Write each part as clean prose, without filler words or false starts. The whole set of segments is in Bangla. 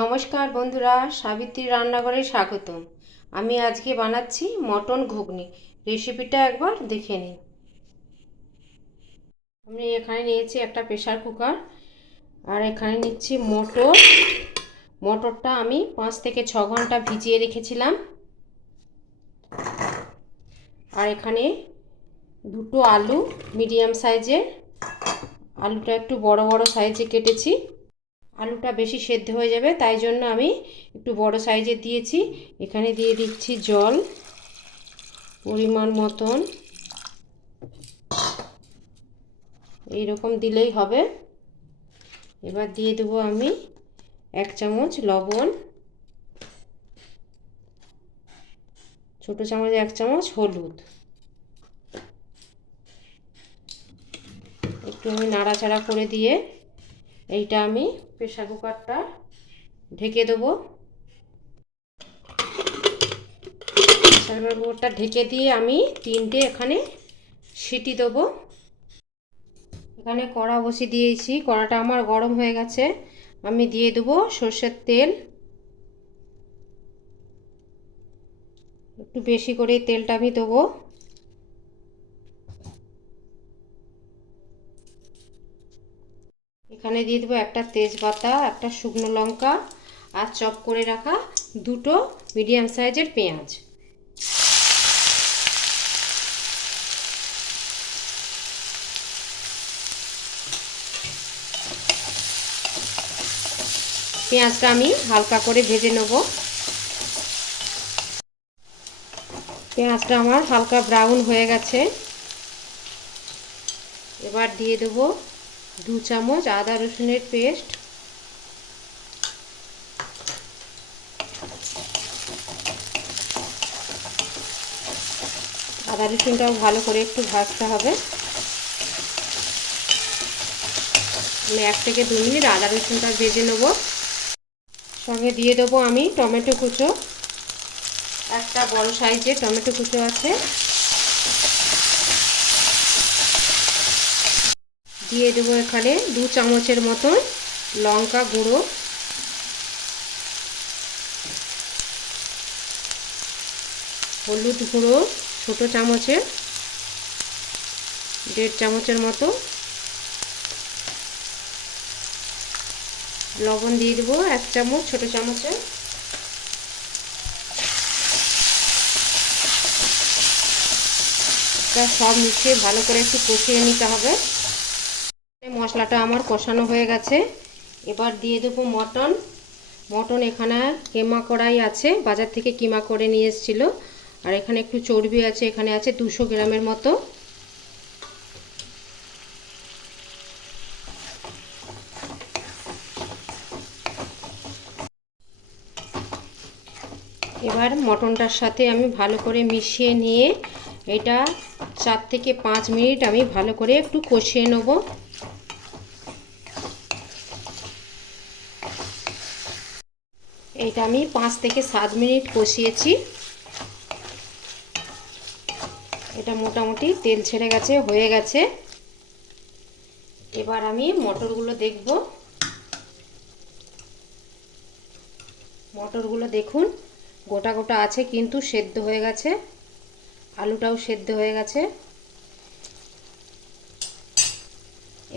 নমস্কার বন্ধুরা, সাবিত্রী রান্নাঘরে স্বাগতম। আমি আজকে বানাচ্ছি মটন ঘুগনি। রেসিপিটা একবার দেখে নিন। আমি এখানে নিয়েছি একটা প্রেসার কুকার, আর এখানে নিচ্ছি মটরটা আমি 5 থেকে 6 ঘন্টা ভিজিয়ে রেখেছিলাম। আর এখানে দুটো আলু, মিডিয়াম সাইজের আলুটা একটু বড় বড় সাইজে কেটেছি। আলুটা বেশি সেদ্ধ হয়ে যাবে, তাই জন্য আমি একটু বড় সাইজের দিয়েছি। এখানে দিয়ে দিচ্ছি জল পরিমাণ মতন, এইরকম দিলেই হবে। এবার দিয়ে দেবো আমি 1 চামচ লবণ, ছোটো চামচ 1 চামচ হলুদ। একটু আমি নাড়াচাড়া করে দিয়ে এইটা আমি প্রেসার কুকারটা ঢেকে দেবো। প্রেসার কুকারটা ঢেকে দিয়ে আমি 3টে এখানে সিটি দেবো। এখানে কড়া বসিয়ে দিয়েছি, কড়াটা আমার গরম হয়ে গেছে। আমি দিয়ে দেবো সর্ষের তেল, একটু বেশি করে তেলটা আমি দেবো। এখানে দিয়ে দেবো একটা তেজপাতা, একটা শুকনো লঙ্কা, আর চপ করে রাখা দুটো মিডিয়াম সাইজের পেঁয়াজ। পেঁয়াজটা আমি হালকা করে ভেজে নেব। পেঁয়াজটা আমার হালকা ব্রাউন হয়ে গেছে। এবার দিয়ে দেবো 2 চামচ আদা রসুনের পেস্ট। আদা রসুনটাও ভালো করে একটু ভাজতে হবে। আমি 1 থেকে 2 মিনিট আদা রসুনটা ভেজে নেব। সঙ্গে দিয়ে দেবো আমি টমেটো কুচো, একটা বড় সাইজের টমেটো কুচো আছে। দিয়ে দেবো এখানে 2 চামচের মতন লঙ্কা গুঁড়ো, হলুদ গুঁড়ো ছোটো চামচের 1.5 চামচের মতো, লবণ দিয়ে দেবো 1 চামচ ছোটো চামচের। সব মিশিয়ে ভালো করে একটু কষিয়ে নিতে হবে। মশলাটা আমার কষানো হয়ে গেছে। এবার দিয়ে দেবো মটন এখানে কিমা কড়াই আছে, বাজার থেকে কিমা করে নিয়ে এসেছিল। আর এখানে একটু চর্বি আছে, এখানে আছে 200 গ্রামের মতো। এবার মটনটার সাথে আমি ভালো করে মিশিয়ে নিয়ে এটা 4 থেকে 5 মিনিট আমি ভালো করে একটু কষিয়ে নেব। এটা আমি 5 থেকে 7 মিনিট কষিয়েছি। এটা মোটামুটি তেল ছেড়ে গেছে, হয়ে গেছে। এবার আমি মটরগুলো দেখব। মটরগুলো দেখুন গোটা গোটা আছে, কিন্তু সেদ্ধ হয়ে গেছে। আলুটাও সেদ্ধ হয়ে গেছে।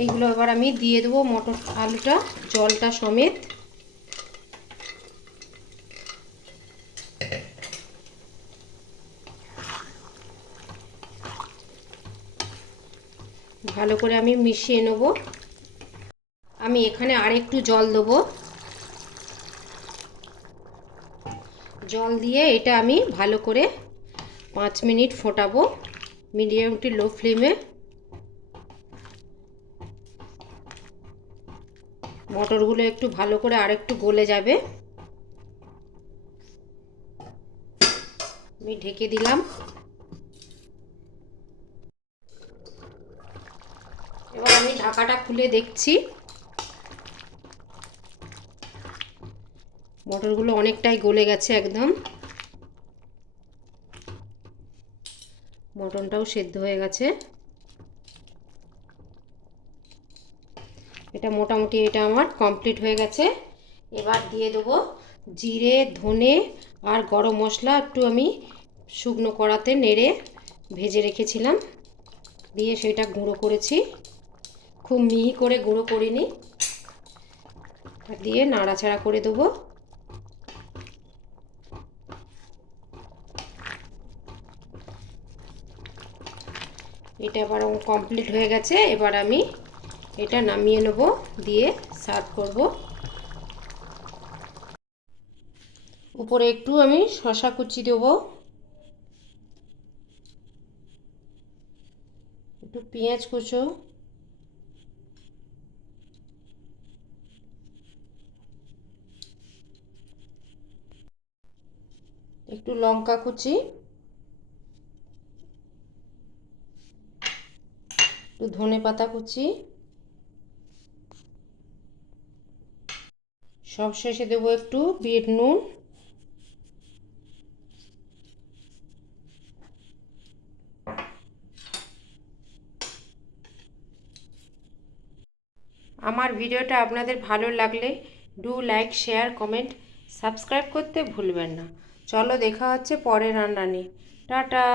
এইগুলো এবার আমি দিয়ে দেবো মটর আলুটা জলটা সমেত। ভালো করে আমি মিশিয়ে নেব। আমি এখানে আরেকটু জল দেবো। জল দিয়ে এটা আমি ভালো করে 5 মিনিট ফোটাবো মিডিয়াম টু লো ফ্লেমে। মটরগুলো একটু ভালো করে আরেকটু গলে যাবে। আমি ঢেকে দিলাম। এবার আমি ঢাকাটা খুলে দেখছি। মটরগুলো অনেকটাই গলে গেছে একদম। মটনটাও সেদ্ধ হয়ে গেছে। এটা মোটামুটি এটা আমার কমপ্লিট হয়ে গেছে। এবার দিয়ে দেবো জিরে, ধনে আর গরম মশলা একটু আমি শুকনো কড়াতে নেড়ে ভেজে রেখেছিলাম, দিয়ে সেটা গুঁড়ো করেছি, খুব মিহি করে গুঁড়ো করিনি। দিয়ে নাড়াচাড়া করে দেবো। এটা এবার কমপ্লিট হয়ে গেছে। এবার আমি এটা নামিয়ে নেব, দিয়ে সার্ভ করব। উপরে একটু আমি শসা কুচি দেবো, একটু পেঁয়াজ কুচো, একটু লঙ্কা কুচি, একটু ধনে পাতা কুচি, সব শেষে দেবো একটু বিট নুন। আমার ভিডিওটা আপনাদের ভালো লাগলে do like, share, comment, subscribe করতে ভুলবেন না। চলো দেখা হচ্ছে পরের রান্না নিয়ে। টাটা।